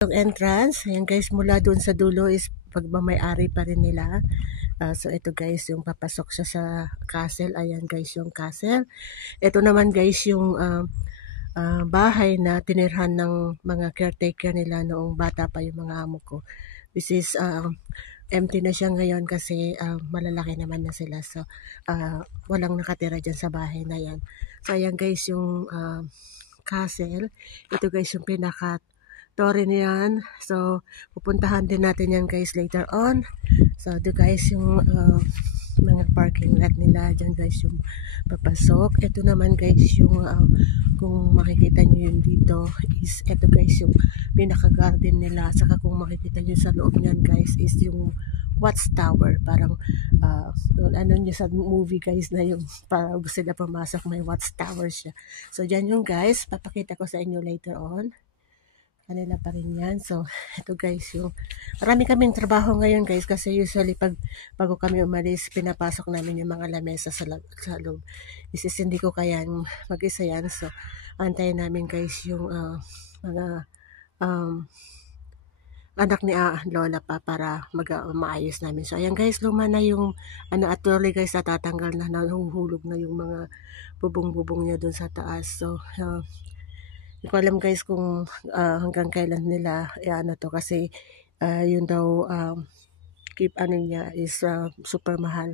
Yung entrance, ayan guys, mula doon sa dulo is pagmamay-ari pa rin nila. So ito guys, yung papasok siya sa castle. Ayan guys, yung castle. Ito naman guys, yung bahay na tinirhan ng mga caretaker nila noong bata pa yung mga amo ko. This is empty na siya ngayon kasi malalaki naman na sila. So walang nakatira dyan sa bahay na yan. So ayan guys, yung castle. Ito guys yung pinaka Tore niyan. So, pupuntahan din natin yan guys later on. So, ito guys yung mga parking lot nila. Diyan guys yung papasok. Ito naman guys yung kung makikita nyo yun dito is ito guys yung pinaka-garden nila. Saka kung makikita nyo sa loob niyan guys is yung watchtower. Parang ano nyo sa movie guys na yung parang sila pumasok may watchtower siya. So, dyan yung guys. Papakita ko sa inyo later on. Kanila pa rin yan. So, ito guys, yung marami kaming trabaho ngayon guys kasi usually bago kami umalis, pinapasok namin yung mga lamesa sa loob. Isis hindi ko kaya mag-isa yan. So, antayin namin guys yung mga anak ni Lola pa para maayos namin. So, ayan guys, luma na yung actually guys, natatanggal na, nahuhulog na yung mga bubong-bubong niya dun sa taas. So, hindi ko alam guys kung hanggang kailan nila ano to kasi yun daw keep ano niya is super mahal.